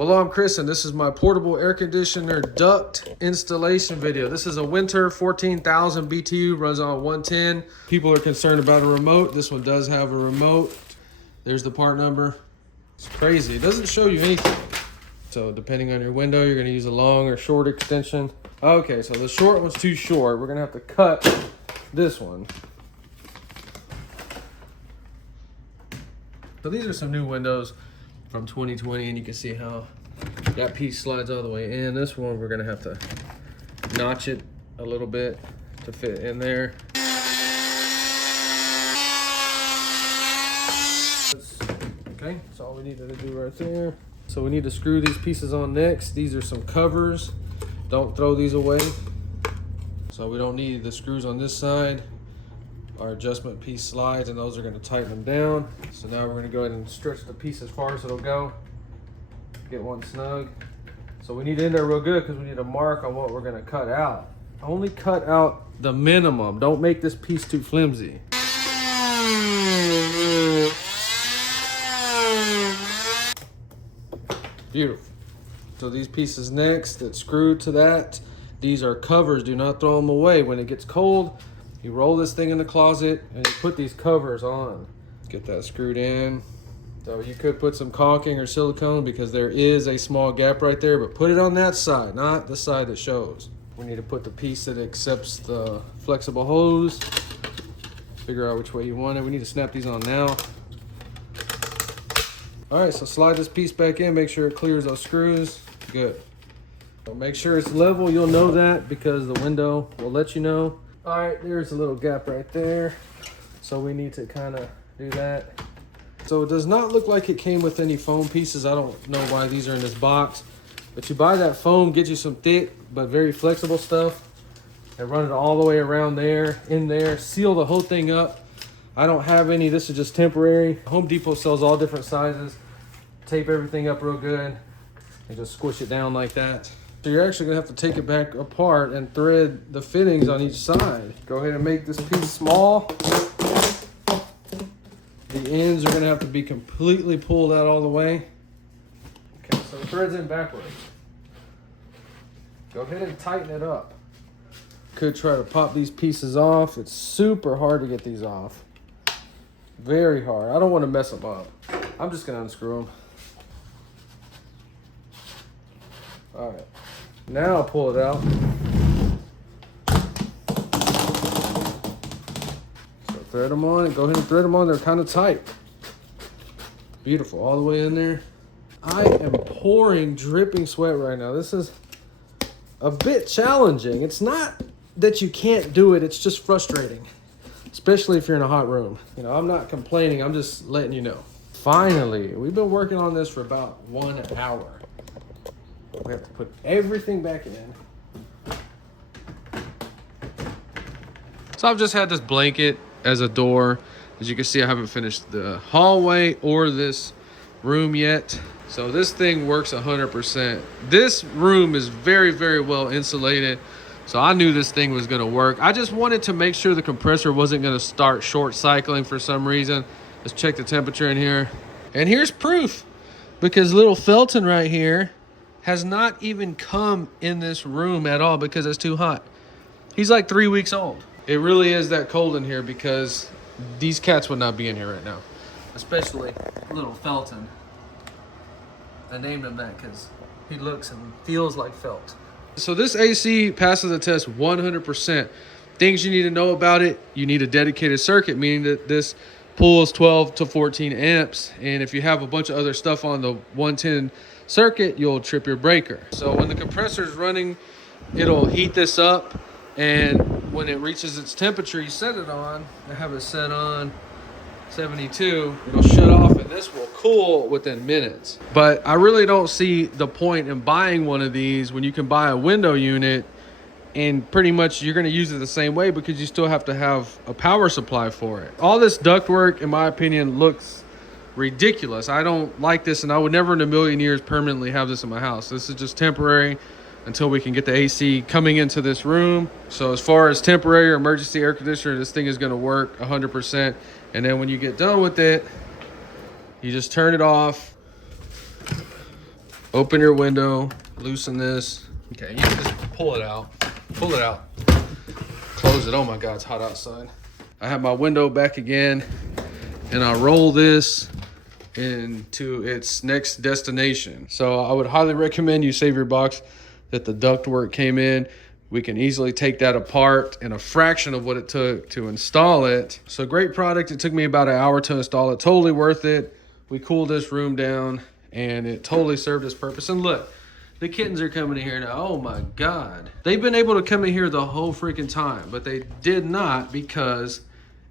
Hello, I'm Chris, and this is my portable air conditioner duct installation video. This is a Whynter 14,000 BTU, runs on 110. People are concerned about a remote. This one does have a remote. There's the part number. It's crazy. It doesn't show you anything. So depending on your window, you're gonna use a long or short extension. Okay, so the short one's too short. We're gonna have to cut this one. So these are some new windows from 2020, and you can see how that piece slides all the way in. This one, we're gonna have to notch it a little bit to fit in there. Okay, that's all we needed to do right there. So we need to screw these pieces on next. These are some covers. Don't throw these away. So we don't need the screws on this side. Our adjustment piece slides, and those are going to tighten them down. So now we're going to go ahead and stretch the piece as far as it'll go. Get one snug. So we need it in there real good because we need a mark on what we're going to cut out. Only cut out the minimum. Don't make this piece too flimsy. Beautiful. So these pieces next that screw to that, these are covers. Do not throw them away. When it gets cold, you roll this thing in the closet and you put these covers on. Get that screwed in. So you could put some caulking or silicone because there is a small gap right there, but put it on that side, not the side that shows. We need to put the piece that accepts the flexible hose. Figure out which way you want it. We need to snap these on now. All right, so slide this piece back in, make sure it clears those screws. Good. So make sure it's level. You'll know that because the window will let you know. All right, there's a little gap right there. So we need to kind of do that. So it does not look like it came with any foam pieces. I don't know why these are in this box, but you buy that foam, get you some thick but very flexible stuff and run it all the way around there, in there, seal the whole thing up. I don't have any, this is just temporary. Home Depot sells all different sizes. Tape everything up real good and just squish it down like that. So you're actually gonna have to take it back apart and thread the fittings on each side. Go ahead and make this piece small. The ends are gonna have to be completely pulled out all the way. Okay, so the thread's in backwards. Go ahead and tighten it up. Could try to pop these pieces off. It's super hard to get these off. Very hard. I don't want to mess them up. I'm just gonna unscrew them. All right, now I'll pull it out. So thread them on and go ahead and thread them on. They're kind of tight. Beautiful, all the way in there. I am pouring dripping sweat right now. This is a bit challenging. It's not that you can't do it, it's just frustrating, especially if you're in a hot room. You know, I'm not complaining, I'm just letting you know. Finally, we've been working on this for about 1 hour. We have to put everything back in. So I've just had this blanket as a door. As you can see, I haven't finished the hallway or this room yet. So this thing works 100%. This room is very, very well insulated. So I knew this thing was gonna work. I just wanted to make sure the compressor wasn't gonna start short cycling for some reason. Let's check the temperature in here. And here's proof, because little Felton right here has not even come in this room at all because it's too hot. He's like 3 weeks old. It really is that cold in here because these cats would not be in here right now, especially little Felton. I named him that because he looks and feels like felt. So this AC passes the test 100%. Things you need to know about it: you need a dedicated circuit, meaning that this pulls 12 to 14 amps. And if you have a bunch of other stuff on the 110 circuit, you'll trip your breaker. So when the compressor is running, it'll heat this up. And when it reaches its temperature, you set it on. I have it set on 72. It'll shut off and this will cool within minutes. But I really don't see the point in buying one of these when you can buy a window unit and pretty much you're going to use it the same way because you still have to have a power supply for it. All this ductwork, in my opinion, looks ridiculous. I don't like this, and I would never in a million years permanently have this in my house. This is just temporary until we can get the AC coming into this room. So as far as temporary or emergency air conditioner, this thing is going to work 100%. And then when you get done with it, you just turn it off Open your window, loosen this. Okay, you can just pull it out. Pull it out. Close it. Oh my God, it's hot outside. I have my window back again, and I roll this into its next destination. So I would highly recommend you save your box that the ductwork came in. We can easily take that apart in a fraction of what it took to install it. So great product. It took me about an hour to install it. Totally worth it. We cooled this room down and it totally served its purpose. And look, the kittens are coming in here now. Oh my God. They've been able to come in here the whole freaking time, but they did not because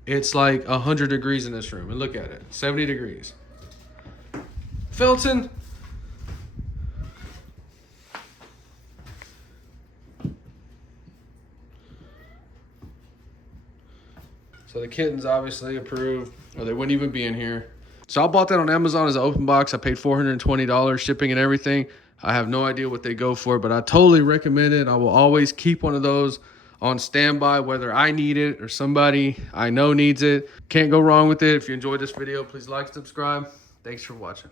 it's like 100 degrees in this room. And look at it, 70 degrees. Felton. So the kittens obviously approved, or they wouldn't even be in here. So I bought that on Amazon as an open box. I paid $420 shipping and everything. I have no idea what they go for, but I totally recommend it. I will always keep one of those on standby, whether I need it or somebody I know needs it. Can't go wrong with it. If you enjoyed this video, please like and subscribe. Thanks for watching.